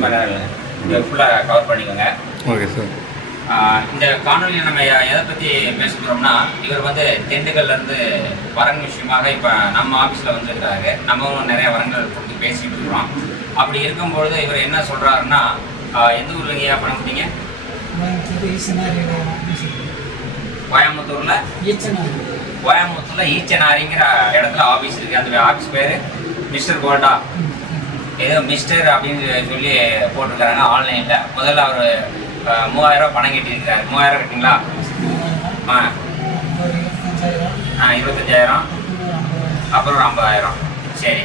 இதை ஃபுல்லாக கவர் பண்ணிக்கோங்க. Okay sir. இந்த காணொலியில் நம்ம எதை பற்றி பேச போகிறோம்னா, இவர் வந்து திண்டுக்கல்லேருந்து வரன் விஷயமாக இப்போ நம்ம ஆஃபீஸில் வந்துருக்காரு. நம்மளும் நிறைய வரன்கள் கொடுத்து பேசிகிட்டு இருக்கிறோம். அப்படி இருக்கும்பொழுது இவர் என்ன சொல்கிறாருன்னா, எந்த ஊரில் ஐயா பண்ண முடியுங்க? கோயம்புத்தூரில் ஈச்சனாரிங்கிற இடத்துல ஆஃபீஸ் இருக்குது. அந்த ஆஃபீஸ் பேர் மிஸ்டர் கோல்டா, ஏதோ மிஸ்டர் அப்படின்னு சொல்லி போட்டிருக்காங்க ஆன்லைனில். முதல்ல அவர் 3000 பணம் கட்டியிருக்காரு. 3000 கட்டிங்களா? 25,000, அப்புறம் ஒரு 50,000. சரி,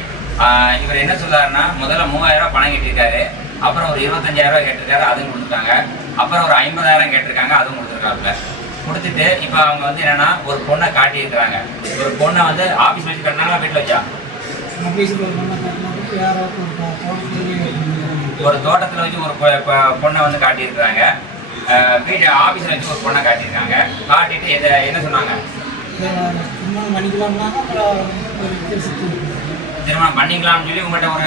இவர் என்ன சொல்றாருன்னா, முதல்ல 3000 பணம் கட்டியிருக்காரு, அப்புறம் ஒரு 25,000 கேட்டிருக்காரு, அதுவும் கொடுத்துட்டாங்க. அப்புறம் ஒரு 50,000 கேட்டிருக்காங்க, அதுவும் கொடுத்துருக்காப்புல. கொடுத்துட்டு இப்போ அவங்க வந்து என்னன்னா ஒரு பொண்ணை காட்டியிருக்கிறாங்க. ஒரு பொண்ணை வந்து ஆஃபீஸ் வச்சு கட்டினாங்களா வீட்டில் வச்சா? ஒரு தோட்டத்தில் வச்சு ஒரு பொண்ணை வந்து காட்டியிருக்கிறாங்க. வீட்டு ஆஃபீஸில் வச்சு ஒரு பொண்ணை காட்டியிருக்காங்க. காட்டிட்டு இதை என்ன சொன்னாங்க? திருமணம் பண்ணிக்கலாம்னு சொல்லி உங்கள்கிட்ட ஒரு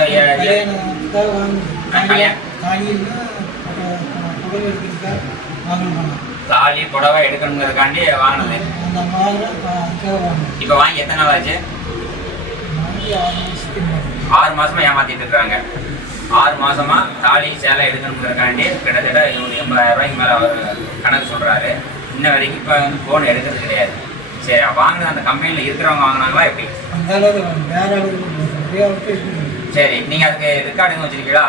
தாலி புடவை எடுக்கணுங்கிறதுக்காண்டி வாங்கினது. இப்போ வாங்கி எத்தனை நாள் ஆச்சு? 6 மாசமா ஏமாத்திட்டு இருக்காங்க. 6 மாசமா தாலி சேலை எடுக்கணுங்கிறதுக்காண்டி கிட்டத்தட்ட 80,000 ரூபாய்க்கு மேலே அவர் கணக்கு சொல்றாரு. இன்ன வரைக்கும் இப்போ வந்து ஃபோன் எடுக்கிறது கிடையாது. சரி, வாங்கின அந்த கம்பெனியில் இருக்கிறவங்க வாங்கினாங்களா எப்படி? சரி, நீங்கள் அதுக்கு ரெக்கார்டுங்க வச்சுருக்கீங்களா?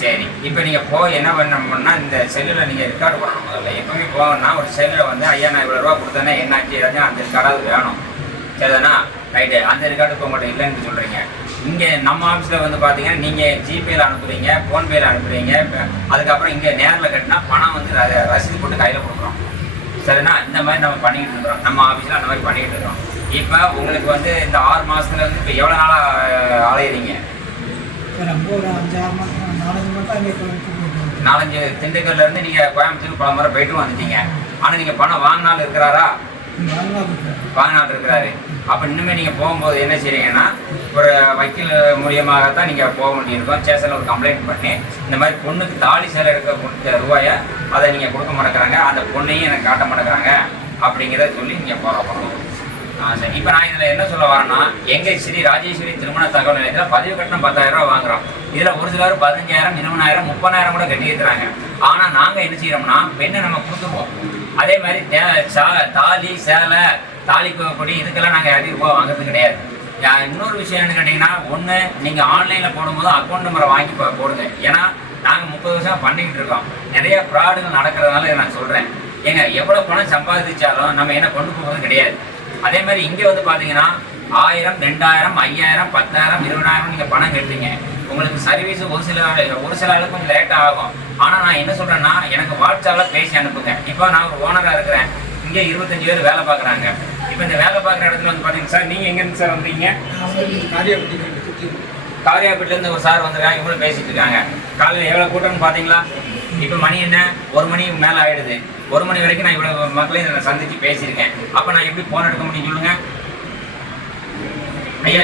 சரி, இப்போ நீங்கள் என்ன பண்ணணும்னா, இந்த செல்லில் நீங்கள் ரெக்கார்டு பண்ணணும். முதல்ல எப்பவுமே போகணும்னா ஒரு செல்லில் வந்து ஐயா நான் இவ்வளோ ரூபா கொடுத்தேன்னா என்னாச்சு ஏதாச்சும் அந்த ரெக்கார்டாவது வேணும். சரிதானா? ரைட்டு. அந்த ரெக்கார்டு இப்போ உங்கள்கிட்ட இல்லைன்னு சொல்கிறீங்க. இங்கே நம்ம ஆஃபீஸில் வந்து பார்த்தீங்கன்னா நீங்கள் ஜிபேயில் அனுப்புகிறீங்க, ஃபோன்பேயில் அனுப்புகிறீங்க. அதுக்கப்புறம் இங்கே நேரில் கட்டினா பணம் வந்து ரசீது போட்டு கையில் கொடுக்குறோம். சரிண்ணா? இந்த மாதிரி நம்ம பண்ணிக்கிட்டு இருக்கிறோம். நம்ம ஆஃபீஸில் அந்த மாதிரி பண்ணிக்கிட்டு இருக்கிறோம். இப்போ உங்களுக்கு வந்து இந்த 6 மாதத்துல வந்து இப்போ எவ்வளோ நாளாக அலையிறீங்க? ஒரு 5-6 மாதம் 4-5 மாதம் 4-5 திண்டுக்கல்லேருந்து நீங்கள் கோயம்புத்தூர் பல முறை போய்ட்டு வந்துட்டீங்க. ஆனால் நீங்கள் பணம் வாங்கினாலும் இருக்கிறாரா? வாங்கினாலும் இருக்கிறாரு. அப்போ இன்னுமே நீங்கள் போகும்போது என்ன செய்றீங்கன்னா, ஒரு வக்கீல் மூலியமாகத்தான் நீங்கள் போக வேண்டியிருக்கும். ஸ்டேஷனில் ஒரு கம்ப்ளைண்ட் பண்ணி இந்த மாதிரி பொண்ணுக்கு தாலி சேலை எடுக்க கொடுத்த ரூபாயை அதை நீங்கள் கொடுக்க மாட்டேங்கிறாங்க, அந்த பொண்ணையும் எனக்கு காட்ட மாட்டேங்கிறாங்க அப்படிங்கிறத சொல்லி நீங்கள் போகிற பண்ணணும். சரி, இப்போ நான் இதில் என்ன சொல்ல வரேன்னா, எங்கள் ஸ்ரீ ராஜேஸ்வரி திருமண தகவல் நிலையத்தில் பதிவு கட்டணம் 10,000 ரூபா வாங்குகிறோம். இதில் ஒரு சிலர் 15,000, 20,000, 30,000 கூட கட்டி இருக்கிறாங்க. ஆனால் நாங்கள் என்ன செய்கிறோம்னா, பெண்ணை நம்ம கொடுத்துருவோம். அதே மாதிரி தாலி சேலை தாலி கொடி இதுக்கெல்லாம் நாங்கள் அதிக ரூபா வாங்குறது கிடையாது. இன்னொரு விஷயம் என்ன கேட்டிங்கன்னா, ஒன்று நீங்கள் ஆன்லைனில் போடும்போது அக்கௌண்ட் நம்பரை வாங்கி போடுங்க. ஏன்னா நாங்கள் 30 வருஷம் பண்ணிக்கிட்டு இருக்கோம். நிறைய ஃப்ராடுகள் நடக்கிறதுனால இதை நான் சொல்கிறேன். ஏங்க, எவ்வளோ பணம் சம்பாதிச்சாலும் நம்ம என்ன கொண்டு போகிறது கிடையாது. அதே மாதிரி இங்கே வந்து பார்த்தீங்கன்னா 1000, 2000, 5000, 10,000, 20,000 நீங்கள் பணம் கட்டுறீங்க. உங்களுக்கு சர்வீஸ் ஒரு சில ஆளுக்கு கொஞ்சம் லேட்டாக ஆகும். ஆனால் நான் என்ன சொல்கிறேன்னா, எனக்கு வாட்ஸ்அப்பில் பேசி அனுப்புங்க. இப்போ நான் ஒரு ஓனராக இருக்கிறேன். இங்கே 25 பேர் வேலை பார்க்குறாங்க. இப்போ இந்த வேலை பார்க்குற இடத்துல வந்து பார்த்தீங்கன்னா, சார் நீங்கள் எங்கேருந்து சார் வந்தீங்க? காரியாபேட்டிலேருந்து ஒரு சார் வந்துருக்காங்க. இவங்களும் பேசிட்டு இருக்காங்க. காலையில் எவ்வளோ கூட்டம்னு பார்த்தீங்களா? இப்போ மணி என்ன? 1 மணிக்கு மேலே ஆகிடுது. 1 மணி வரைக்கும் நான் இவ்வளோ மக்களையும் நான் சந்தித்து பேசியிருக்கேன். அப்போ நான் எப்படி ஃபோன் எடுக்க முடியும் சொல்லுங்கள்? ஐயா,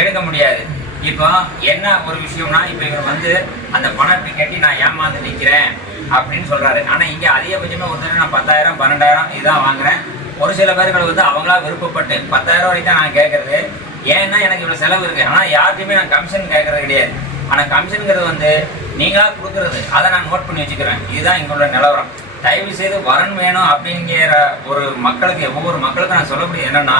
எடுக்க முடியாது. இப்போ என்ன ஒரு விஷயம்னா, இப்போ இவர் வந்து அந்த பணத்தை கட்டி நான் ஏமாந்து நிற்கிறேன் அப்படின்னு சொல்கிறாரு. ஆனால் இங்கே அதிகபட்சமாக ஒரு தடவை நான் 10,000, 12,000 இதுதான் வாங்குறேன். ஒரு சில பேர்கள் வந்து அவங்களா விருப்பப்பட்டு 10,000 வரைக்கும் தான் நான் கேட்குறது. ஏன்னா எனக்கு இவ்வளோ செலவு இருக்குது. ஆனால் யார்கிட்டையுமே நான் கமிஷன் கேட்குறது கிடையாது. ஆனால் கமிஷனுங்கிறது வந்து நீங்களாக கொடுக்குறது. அதை நான் நோட் பண்ணி வச்சுக்கிறேன். இதுதான் இங்கே உள்ள நிலவரம். தயவு செய்து வரன் வேணும் அப்படிங்கிற ஒரு மக்களுக்கு, ஒவ்வொரு மக்களுக்கும் நான் சொல்லக்கூடிய என்னென்னா,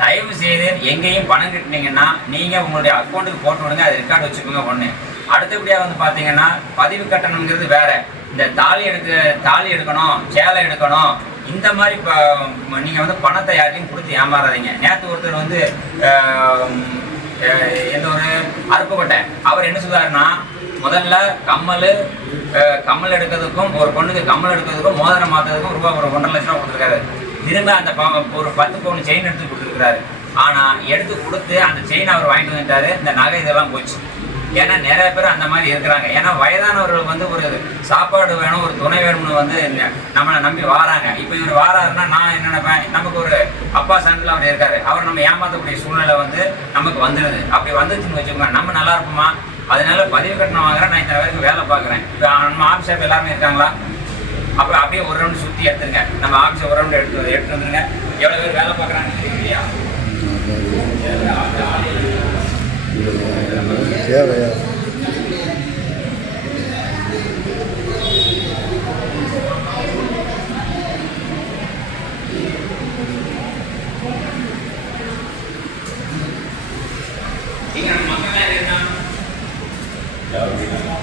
தயவு செய்து எங்கேயும் பணம் கட்டினீங்கன்னா நீங்கள் உங்களுடைய அக்கௌண்ட்டுக்கு போட்டு விடுங்க. அது ரெக்கார்டு வச்சுக்கோங்க. ஒன்று. அடுத்தபடியாக வந்து பார்த்தீங்கன்னா, பதிவு கட்டணங்கிறது வேறு. இந்த தாலி எடுக்கணும், சேலை எடுக்கணும், இந்த மாதிரி நீங்கள் வந்து பணத்தை யாரையும் கொடுத்து ஏமாறாதீங்க. நேற்று ஒருத்தர் வந்து எந்த ஒரு அருப்புக்கோட்டை அவர் என்ன சொல்றாருன்னா, முதல்ல கம்மல் எடுக்கிறதுக்கும் ஒரு பொண்ணுக்கு கம்மல் எடுக்கிறதுக்கும் மோதிரம் மாற்றுறதுக்கும் ரூபாய் ஒரு 1.5 லட்சம் ரூபா கொடுத்துருக்காரு. திரும்ப அந்த ஒரு 10 பவுன் செயின் எடுத்து கொடுத்துருக்காரு. ஆனால் எடுத்து கொடுத்து அந்த செயின் அவர் வாங்கிட்டு வந்துட்டாரு. இந்த நகை இதெல்லாம் போச்சு. ஏன்னா நிறைய பேர் அந்த மாதிரி இருக்கிறாங்க. ஏன்னா வயதானவர்களுக்கு வந்து ஒரு சாப்பாடு வேணும், ஒரு துணை வேணும்னு வந்து நம்மளை நம்பி வாராங்க. இப்போ இவர் வாராருன்னா நான் என்ன நினைப்பேன், நமக்கு ஒரு அப்பா சந்தில் அவர் இருக்காரு, அவர் நம்ம ஏமாற்றக்கூடிய சூழ்நிலை வந்து நமக்கு வந்துடுது. அப்படி வந்துச்சுன்னு வச்சுக்கோங்க, நம்ம நல்லா இருப்போமா? அதனால பதிவு கட்டணம் வாங்குறேன், நான் இந்த வரைக்கும் வேலை பார்க்குறேன். இப்போ நம்ம ஆஃபீஸர் எல்லாருமே இருக்காங்களா? அப்புறம் அப்படியே ஒரு ரவுண்டு சுற்றி எடுத்துருங்க. நம்ம ஆஃபீஸை ஒரு ரவுண்டு எடுத்து வந்துருங்க. எவ்வளோ பேர் வேலை பார்க்குறாங்கன்னு தெரியலையா?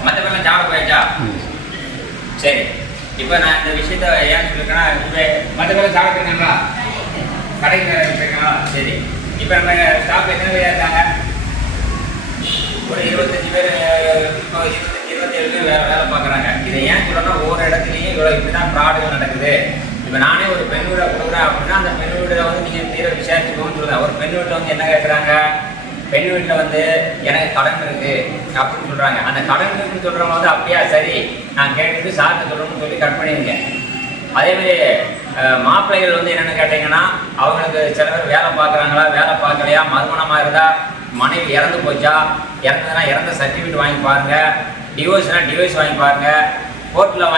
மற்ற பேர்லாம் ஜாட போயாச்சா? சரி, இப்போ நான் இந்த விஷயத்த ஏன் சொல்லியிருக்கேன்னா, இப்போ மற்ற பேர்லாம் ஜாட போயிருக்காங்களா? கடைக்கு போயிருக்காங்களா? சரி, இப்போ நம்ம ஸ்டாஃப் எத்தனை பேர் இருக்காங்க? ஒரு 25 பேர், இப்போ 27 பேர் வேலை பார்க்குறாங்க. இதை ஏன் சொல்லணும்னா, ஒவ்வொரு இடத்துலையும் இவ்வளோ இப்படி தான் ஃப்ராடுகள் நடக்குது. இப்போ நானே ஒரு பெண் வீடை கொடுக்குறேன் அப்படின்னா, அந்த பெண் வீட்டில் வந்து நீங்கள் தீர விசாரிச்சுக்கோன்னு சொல்லுங்கள். ஒரு பெண் வீட்டில் வந்து என்ன கேட்குறாங்க? பெண் வீட்டில் வந்து எனக்கு கடன் இருக்குது அப்படின்னு சொல்கிறாங்க. அந்த கடன் இருக்குன்னு சொல்கிறவங்க வந்து அப்படியா, சரி நான் கேட்டுட்டு சார்ட்ட சொல்லணும்னு சொல்லி கட் பண்ணிடுங்க. அதேமாதிரி மாப்பிள்ளைகள் வந்து என்னென்னு கேட்டிங்கன்னா, அவங்களுக்கு சில பேர் வேலை பார்க்குறாங்களா, வேலை பார்க்கலையா, மறுமணமாக இருந்தால் மனைவி இறந்து போச்சா, இறந்ததுன்னா இறந்த சர்டிஃபிகேட் வாங்கி பாருங்கள், டிவோர்ஸ்னால் டிவோர்ஸ் வாங்கி பாருங்கள், கோர்ட்டில்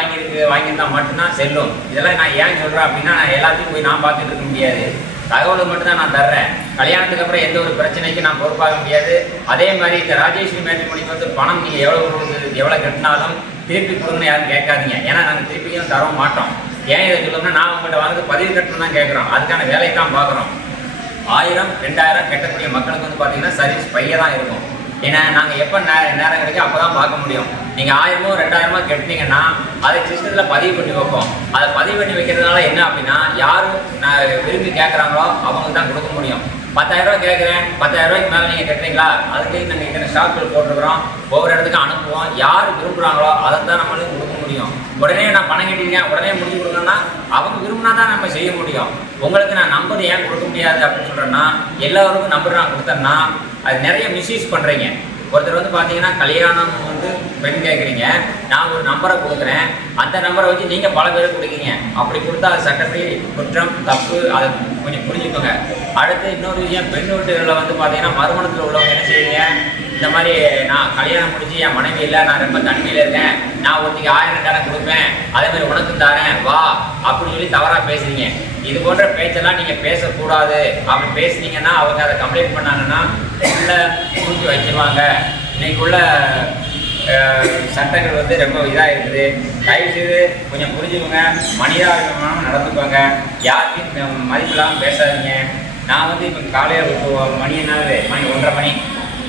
வாங்கியிருந்தா மட்டும்தான் செல்லும். இதெல்லாம் நான் ஏன் சொல்கிறேன் அப்படின்னா, நான் எல்லாத்தையும் போய் நான் பார்த்துட்டு இருக்க முடியாது. தகவலை மட்டும்தான் நான் தர்றேன். கல்யாணத்துக்கு அப்புறம் எந்த ஒரு பிரச்சனைக்கும் நான் பொறுப்பாக முடியாது. அதே மாதிரி இந்த ராஜேஸ்வரி மேட்ரிமோனிக்கு வந்து பணம் நீங்கள் எவ்வளோ கட்டினாலும் திருப்பி கொடுங்கன்னு யாரும் கேட்காதீங்க. ஏன்னா நாங்கள் திருப்பியும் தர மாட்டோம். ஏன் இதை சொல்லணும்னா, நான் உங்கள்கிட்ட வந்து பதிவு கட்டணும் தான் கேட்குறோம். அதுக்கான வேலையை தான் பார்க்குறோம். 1000 2000 கட்டக்கூடிய மக்களுக்கு வந்து பார்த்தீங்கன்னா சர்வீஸ் பைய தான் இருக்கும். ஏன்னா நாங்கள் எப்போ நேரம் கிடைக்கும் அப்போ தான் பார்க்க முடியும். நீங்கள் 1000 2000 கட்டினீங்கன்னா அதை சிஸ்டத்தில் பதிவு பண்ணி வைப்போம். அதை பதிவு பண்ணி வைக்கிறதுனால என்ன அப்படின்னா, யாரும் விரும்பி கேட்குறாங்களோ அவங்க தான் கொடுக்க முடியும். 10,000 ரூபா கேட்குறேன், 10,000 ரூபாய்க்கு மேலே நீங்கள் கட்டுறீங்களா, அதுக்கு நாங்கள் இத்தனை ஸ்டாக்குகள் போட்டிருக்கிறோம், ஒவ்வொரு இடத்துக்கும் அனுப்புவோம். யார் விரும்புகிறாங்களோ அதை தான் நம்மளுக்கு கொடுக்க முடியும். உடனே நான் பணம் கட்டிருக்கேன் உடனே முடிஞ்சு கொடுக்கணும்னா அவங்க விரும்பினா தான் நம்ம செய்ய முடியும். உங்களுக்கு நான் நம்பர் ஏன் கொடுக்க முடியாது அப்படின்னு சொல்கிறேன்னா, எல்லாருக்கும் நம்பர் நான் கொடுத்தேன்னா அது நிறைய மிஸ்யூஸ் பண்ணுறீங்க. ஒருத்தர் வந்து பார்த்தீங்கன்னா, கல்யாணம் வந்து பெண் கேட்குறீங்க, நான் ஒரு நம்பரை கொடுக்குறேன், அந்த நம்பரை வச்சு நீங்கள் பல பேர் கொடுக்கீங்க. அப்படி கொடுத்தா அது சட்டப்படி குற்றம், தப்பு. அதை கொஞ்சம் புரிஞ்சுக்கோங்க. அடுத்து இன்னொரு விஷயம், பெண் வீட்டுகளில் வந்து பார்த்தீங்கன்னா, மறுமணத்தில் உள்ளவங்க என்ன செய்வீங்க, இந்த மாதிரி நான் கல்யாணம் முடிஞ்சு என் மனைவி இல்லை, நான் ரொம்ப தனிமையில் இருக்கேன், நான் ஒருத்திக்கு 1000 கடன் கொடுப்பேன், அதே மாதிரி உனக்கு தரேன் வா அப்படின்னு சொல்லி தவறாக பேசுறீங்க. இது போன்ற பேச்செல்லாம் நீங்கள் பேசக்கூடாது. அப்படி பேசுனீங்கன்னா அவங்க அதை கம்ப்ளைண்ட் பண்ணாங்கன்னா உள்ள தூக்கி வச்சிருவாங்க. இன்னைக்குள்ள சட்டங்கள் வந்து ரொம்ப இதாக இருக்குது. தயவுசெய்து கொஞ்சம் புரிஞ்சுக்கோங்க, மனிதாபிமானம் நடந்துக்கோங்க, யாருக்கும் மதிப்பில்லாமல் பேசாதீங்க. நான் வந்து இப்போ காலையில் மணி 1:30 மணி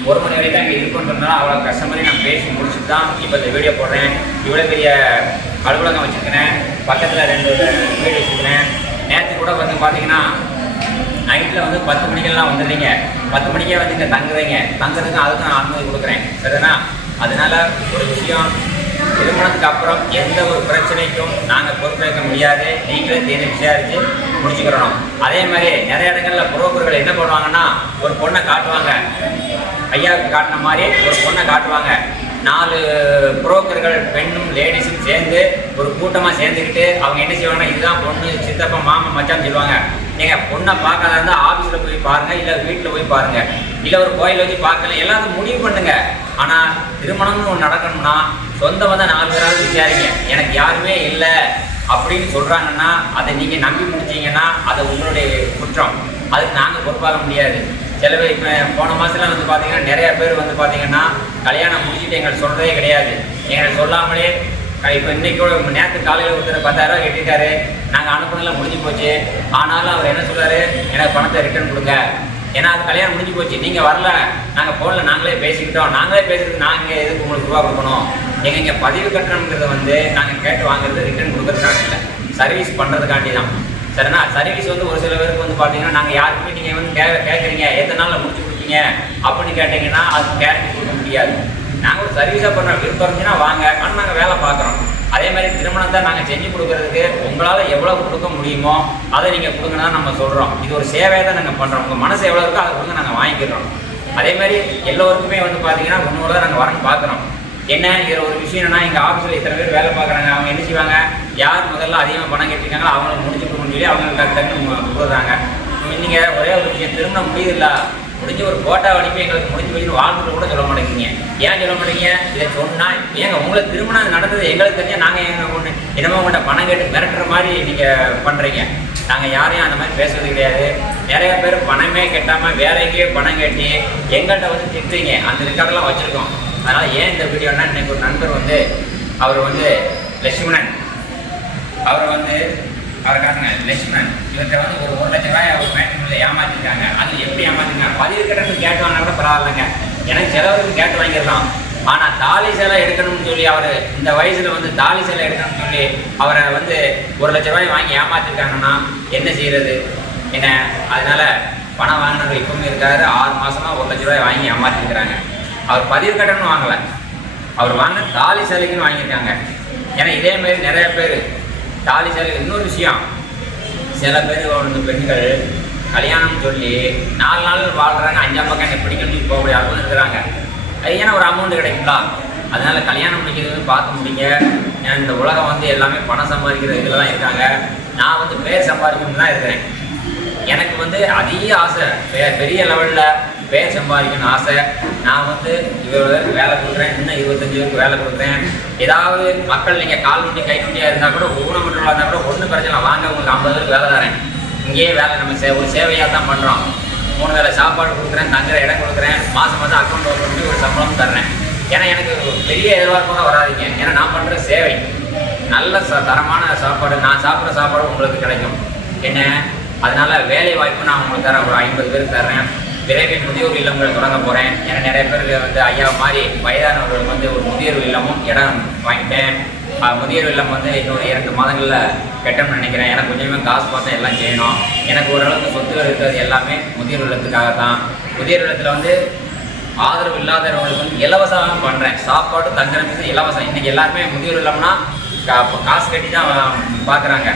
1 மணி வரைக்கும் அங்கே இது பண்ணுறதுனால அவ்வளோ கஷ்டமாதிரி நான் பேசி முடிச்சுட்டு தான் இப்போ இந்த வீடியோ போடுறேன். இவ்வளோ பெரிய அலுவலகம் வச்சுருக்கிறேன், பக்கத்தில் 2 வீடு வச்சுருக்கிறேன். நேற்று கூட வந்து பார்த்தீங்கன்னா நைட்டில் வந்து 10 மணிக்கெல்லாம் வந்துடுறீங்க, 10 மணிக்கே வந்து இங்கே தங்குறீங்க. தங்குறதுக்கு அதுக்கு நான் அனுமதி கொடுக்குறேன், சரிதானா? அதனால் ஒரு விஷயம், திருமணத்துக்கு அப்புறம் எந்த ஒரு பிரச்சனைக்கும் நாங்கள் பொறுப்பேற்க முடியாது. நீங்களே தேடி விசாரித்து முடிச்சுக்கிறோம். அதே மாதிரி நிறைய இடங்களில் புரோக்கர்கள் என்ன பண்ணுவாங்கன்னா, ஒரு பொண்ணை காட்டுவாங்க, ஐயாவுக்கு காட்டின மாதிரி ஒரு பொண்ணை காட்டுவாங்க. 4 புரோக்கர்கள் பெண்ணும் லேடிஸும் சேர்ந்து ஒரு கூட்டமாக சேர்ந்துக்கிட்டு அவங்க என்ன செய்வாங்கன்னா, இதுதான் பொண்ணு, சித்தப்பா, மாமன், மச்சான்னு சொல்லுவாங்க. நீங்கள் பொண்ணை பார்க்காத இருந்தால் ஆஃபீஸில் போய் பாருங்கள், இல்லை வீட்டில் போய் பாருங்கள், இல்லை ஒரு கோயில் வச்சு பார்க்கல, எல்லாத்தையும் முடிவு பண்ணுங்க. ஆனால் திருமணம்னு ஒன்று நடக்கணும்னா சொந்தமாக தான் 4 பேராவது விசாரிங்க. எனக்கு யாருமே இல்லை அப்படின்னு சொல்கிறாங்கன்னா அதை நீங்கள் நம்பி முடிச்சிங்கன்னா அது உங்களுடைய குற்றம். அதுக்கு நாங்கள் பொறுப்பாக முடியாது. சில பேர் இப்போ போன மாதத்தில் வந்து பார்த்தீங்கன்னா நிறைய பேர் வந்து பார்த்தீங்கன்னா கல்யாணம் முடிச்சுட்டு எங்களுக்கு சொல்கிறதே கிடையாது. எங்களுக்கு சொல்லாமலே இப்போ இன்றைக்கி நேற்று காலையில் ஒருத்தர் 10,000 ரூபா கட்டியிருக்காரு, நாங்கள் அனுப்புனதில் முடிஞ்சு போச்சு. ஆனாலும் அவர் என்ன சொல்கிறாரு, எனக்கு பணத்தை ரிட்டர்ன் கொடுங்க, ஏன்னா அது கல்யாணம் முடிஞ்சு போச்சு, நீங்கள் வரல, நாங்கள் ஃபோனில் நாங்களே பேசிக்கிட்டோம், நாங்களே பேசுறதுக்கு நாங்கள் எதுக்கு உங்களுக்கு ரூபா கொடுக்கணும்? இங்கே பதிவு கட்டணம்ங்கிறத வந்து நாங்கள் கேட்டு வாங்குறது ரிட்டர்ன் கொடுக்கறதுக்காக இல்லை, சர்வீஸ் பண்ணுறதுக்காண்டி தான், சரிண்ணா? சர்வீஸ் வந்து ஒரு சில பேருக்கு வந்து பார்த்தீங்கன்னா, நாங்கள் யாருக்குமே நீங்கள் வந்து கேட்குறீங்க எத்தனை நாளில் முடிச்சு கொடுப்பீங்க அப்படின்னு கேட்டிங்கன்னா அதுக்கு கேரண்டி கொடுக்க முடியாது. நாங்கள் ஒரு சர்வீஸாக பண்ணுறோம், விருப்பம் இருந்துச்சுன்னா வாங்க, ஆனால் நாங்கள் வேலை பார்க்குறோம். அதே மாதிரி திருமணத்தை நாங்கள் செஞ்சு கொடுக்கறதுக்கு உங்களால் எவ்வளோ கொடுக்க முடியுமோ அதை நீங்கள் கொடுங்கன்னா நம்ம சொல்கிறோம். இது ஒரு சேவையை தான் நாங்கள் பண்ணுறோம். உங்கள் மனசு எவ்வளோ இருக்கோ அதை கொடுங்க, நாங்கள் வாங்கிக்கிறோம். அதே மாதிரி எல்லோருக்குமே வந்து பார்த்தீங்கன்னா ஒன்று தான் நாங்கள் வரன்னு பார்க்குறோம். என்ன இதில் ஒரு விஷயம் என்னன்னா, எங்கள் ஆஃபீஸில் இத்தனை பேர் வேலை பார்க்குறாங்க, அவங்க என்ன செய்வாங்க, யார் முதல்ல அதிகமாக பணம் கேட்டிருக்காங்களோ அவங்களுக்கு முடிஞ்சு கொடுக்கணும்னு சொல்லி அவங்களுக்கு டக்குன்னு கொடுக்குறாங்க. நீங்கள் ஒரே ஒரு விஷயம், திருமணம் முடியுதில்ல, முடிஞ்ச ஒரு ஃபோட்டோ அனுப்பி எங்களுக்கு முடிஞ்சு போயின்னு வாழ்ந்துட்டு கூட சொல்ல மாட்டேங்கிறீங்க. ஏன் சொல்ல மாட்டீங்க? இதை சொன்னால் ஏங்க உங்களுக்கு திருமணம் நடந்தது எங்களுக்கு தெரிஞ்சால் நாங்கள் எங்க ஒன்று என்னமோ உங்கள்கிட்ட பணம் கேட்டு மிரட்டுற மாதிரி நீங்கள் பண்ணுறீங்க. நாங்கள் யாரையும் அந்த மாதிரி பேசுறது கிடையாது. நிறைய பேர் பணமே கட்டாமல் வேற எங்கேயோ பணம் கட்டி எங்கள்கிட்ட வந்து திட்டுறீங்க. அந்த ரெக்கார்டெல்லாம் வச்சுருக்கோம். அதனால் ஏன் இந்த வீடியோன்னா, இன்னைக்கு ஒரு நண்பர் வந்து அவர் வந்து லட்சுமணன், அவர் காட்டுங்க லட்சுமணன், இவர்கிட்ட வந்து ஒரு 1 லட்ச ரூபாய் அவர் மேட்ரிமோனியில் ஏமாற்றிருக்காங்க. அது எப்படி ஏமாற்றிருக்காங்க? பதிவு கட்டணம் கேட்டு வாங்கினா கூட பரவாயில்லைங்க, எனக்கு செலவுக்கு கேட்டு வாங்கிடலாம். ஆனால் தாலி சேலை எடுக்கணும்னு சொல்லி அவர் இந்த வயசில் வந்து தாலி சேலை எடுக்கணும்னு சொல்லி அவரை வந்து 1 லட்ச ரூபாய் வாங்கி ஏமாற்றிருக்காங்கன்னா என்ன செய்கிறது? என்ன அதனால் பணம் வாங்கினவர் இப்பவுமே இருக்காரு. 6 மாதமாக 1 லட்ச ரூபாய் வாங்கி ஏமாற்றிருக்கிறாங்க. அவர் பதிவு கட்டணம்னு வாங்கலை, அவர் வாங்கின தாலி சேலைக்குன்னு வாங்கியிருக்காங்க. ஏன்னா இதேமாரி நிறைய பேர் தாலி சேலை. இன்னொரு விஷயம், சில பேர் வந்து பெண்கள் கல்யாணம்னு சொல்லி 4 நாள் வாழ்கிறாங்க, 5ஆம் பக்கம் என்ன பிடிக்கணும்னு போகக்கூடிய ஆளுநர் இருக்கிறாங்க. ஏன்னா ஒரு அமௌண்ட் கிடைக்குங்களா? அதனால் கல்யாணம் முடிக்கிறது பார்த்து முடிங்க. இந்த உலகம் வந்து எல்லாமே பணம் சம்பாதிக்கிற இதில் தான் இருக்காங்க. நான் வந்து பேர் சம்பாதிக்கணும்னு தான் இருக்கிறேன். எனக்கு வந்து அதிக ஆசை, பெரிய லெவலில் பேர் சம்பாதிக்கணும்னு ஆசை. நான் வந்து இவ்வளோ வேலை கொடுக்குறேன், இன்னும் 25 பேருக்கு வேலை கொடுக்குறேன். ஏதாவது மக்கள் நீங்கள் கால் நோண்டி கை நோண்டியாக இருந்தால் கூட, ஊனமற்றவர்களாக இருந்தால் கூட ஒன்றும் பிரச்சனை வாங்க, உங்களுக்கு 50 பேருக்கு வேலை தரேன். இங்கேயே வேலை நம்ம ஒரு சேவையாக தான் பண்ணுறோம். 3 வேளை சாப்பாடு கொடுக்குறேன், தங்குற இடம் கொடுக்குறேன், மாதம் அக்கௌண்ட் ஓப்பன் பண்ணி ஒரு சம்பளம் தர்றேன். ஏன்னா எனக்கு பெரிய எதிர்பார்ப்பு கூட வராதிங்க. ஏன்னா நான் பண்ணுற சேவை நல்ல தரமான சாப்பாடு, நான் சாப்பிட்ற சாப்பாடு உங்களுக்கு கிடைக்கும். என்ன அதனால் வேலை வாய்ப்பு நான் உங்களுக்கு தரேன், ஒரு 50 பேருக்கு தர்றேன். விரைவில் முதியோர் இல்லங்கள் தொடங்க போகிறேன். ஏன்னா நிறைய பேருக்கு வந்து ஐயா மாதிரி வயதானவர்கள் வந்து ஒரு முதியோர் இல்லமும் இடம் வாங்கிட்டேன். முதியோர் இல்லம் வந்து இன்னொரு 2 மாதங்களில் கட்டணும்னு நினைக்கிறேன். எனக்கு கொஞ்சமே காசு பார்த்தா எல்லாம் செய்யணும். எனக்கு ஓரளவுக்கு சொத்துக்கள் இருக்கிறது எல்லாமே முதியோர் இல்லத்துக்காக தான். முதியோர் இல்லத்தில் வந்து ஆதரவு இல்லாதவர்களுக்கு வந்து இலவசமாக பண்ணுறேன். சாப்பாடு தங்குறது இலவசம். இன்றைக்கி எல்லாருமே முதியோர் இல்லம்னா காசு கட்டி தான் பார்க்குறாங்க.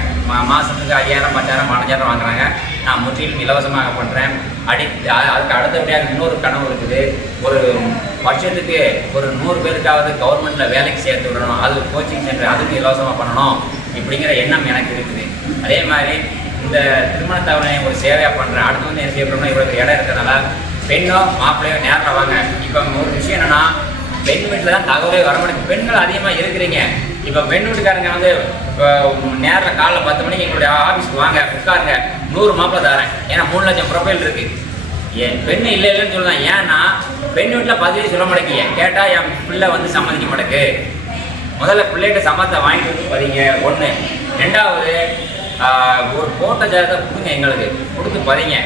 மாதத்துக்கு 5000, 10,000, 15,000 வாங்குறாங்க. நான் முற்றிலும் இலவசமாக பண்ணுறேன். அதுக்கு அடுத்தபடியாக இன்னொரு கனவு இருக்குது. ஒரு வருஷத்துக்கு ஒரு 100 பேருக்காவது கவர்மெண்ட்டில் வேலைக்கு சேர்த்து விடணும். அது கோச்சிங் சென்டர், அதுக்கு இலவசமாக பண்ணணும். இப்படிங்கிற எண்ணம் எனக்கு இருக்குது. அதே மாதிரி இந்த திருமண தவணையை ஒரு சேவையாக பண்ணுறேன். அடுத்து வந்து என்ன செய்யப்படும்னா, இவ்வளோ இடம் இருக்கிறதுனால பெண்ணோ மாப்பிள்ளையோ நேரில் வாங்க. இப்போ ஒரு விஷயம் என்னென்னா, பெண் வீட்டில் தான் தகவலே வரமாட்டேங்குது. பெண்கள் அதிகமாக இருக்கிறீங்க. இப்போ பெண் வீட்டுக்காரங்க வந்து இப்போ நேரில் காலைல 10 மணிக்கு எங்களுடைய ஆஃபீஸ்க்கு வாங்க, உட்காருங்க, 100 மாப்பிள்ளை தரேன். ஏன்னா 3 லட்சம் ப்ரொஃபைல் இருக்குது. என் பெண்ணு இல்லைன்னு சொல்லலாம். ஏன்னா பெண் வீட்டில் பதிவே சொல்ல மாட்டேங்க. கேட்டால் என் பிள்ளை வந்து சம்மதிக்க மாட்டேங்கு. முதல்ல பிள்ளைகிட்ட சம்மதத்தை வாங்கிட்டு வந்து பதிங்க. 1. 2வது ஒரு போட்ட ஜாதகத்தை கொடுங்க, எங்களுக்கு கொடுத்து பதிங்க.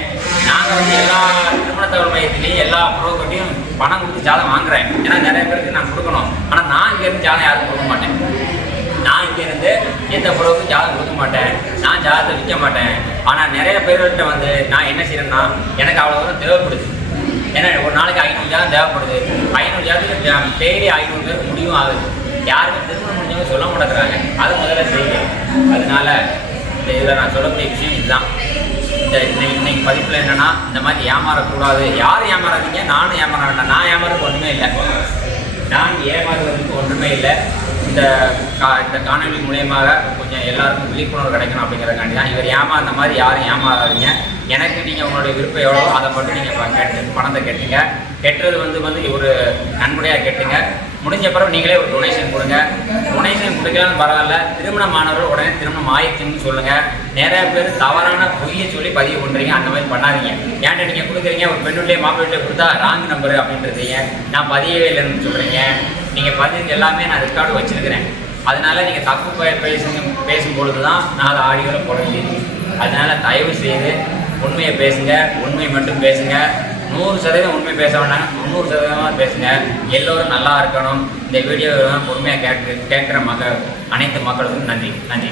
நாங்கள் வந்து எல்லா திருமண தகவல் மையத்துலேயும் எல்லா புரோக்கர்ட்டையும் பணம் கொடுத்து ஜாதகம் வாங்குறேன். ஏன்னா நிறைய பேருக்கு நான் கொடுக்கணும். ஆனால் நான் இங்கேருந்து ஜாதகம் யாரும் கொடுக்க மாட்டேன். நான் இங்கேருந்து எந்த புரோக்கரும் ஜாதகம் கொடுக்க மாட்டேன். நான் ஜாதகத்தை விற்க மாட்டேன். ஆனால் நிறைய பேர்கிட்ட வந்து நான் என்ன செய்யறேன்னா, எனக்கு அவ்வளோ தூரம் தேவைப்படுது. ஏன்னா ஒரு நாளைக்கு 500 ஜாதகம் தேவைப்படுது. 500 ஜாதகத்துக்கு டெய்லி 500 பேருக்கு முடிவும் ஆகுது. யாருமே திருமணம் முடிஞ்சவங்க சொல்ல மாட்டேங்கிறாங்க. அது முதல்ல செய்யுங்க. அதனால இந்த இதில் நான் சொல்லக்கூடிய விஷயம் இதுதான். இந்த இன்னைக்கு பதிப்பில் என்னென்னா, இந்த மாதிரி ஏமாறக்கூடாது. யாரும் ஏமாறாதீங்க, நானும் ஏமாற வேண்டாம். நான் ஏமாறதுக்கு ஒன்றுமே இல்லை. நான் ஏமாறுவதற்கு ஒன்றுமே இல்லை. இந்த காணொலி மூலியமாக கொஞ்சம் எல்லாருக்கும் விழிப்புணர்வு கிடைக்கணும் அப்படிங்கிறதுக்காண்டி தான். இவர் அந்த மாதிரி யாரும் ஏமாறாதீங்க. எனக்கு நீங்கள் உங்களுடைய விருப்பம் எவ்வளோ அதை மட்டும் நீங்கள் பணத்தை கேட்டுங்க. கெட்டுறது வந்து ஒரு நன்கொடையாக கேட்டுங்க. முடிஞ்ச பிறகு நீங்களே ஒரு டொனேஷன் கொடுங்க. டொனேஷன் கொடுக்கலான்னு பரவாயில்ல. திருமணமானவர்கள் உடனே திருமணம் ஆயிடுச்சுன்னு சொல்லுங்கள். நிறைய பேர் தவறான பொய்யை சொல்லி பதிவு பண்ணுறீங்க. அந்த மாதிரி பண்ணாதீங்க. ஏன்ட்ட நீங்கள் கொடுக்குறீங்க, ஒரு பெண்ணுடைய மாப்பிள்ளையிலே கொடுத்தா ராங் நம்பரு அப்படின்றீங்க. நான் பதியவே இல்லைன்னு சொல்கிறீங்க. நீங்கள் பதிவுக்கு எல்லாமே நான் ரெக்கார்டு வச்சுருக்கிறேன். அதனால் நீங்கள் தப்பு பேசும்பொழுது தான் நான் அதை ஆடியோவில் போட வேண்டியது. அதனால் தயவு செய்து உண்மையை பேசுங்க. உண்மை மட்டும் பேசுங்க. 100% உண்மை பேச வேண்டாங்க, 90% பேசுங்க. எல்லோரும் நல்லா இருக்கணும். இந்த வீடியோ பொறுமையாக கேட்குற அனைத்து மக்களுக்கும் நன்றி.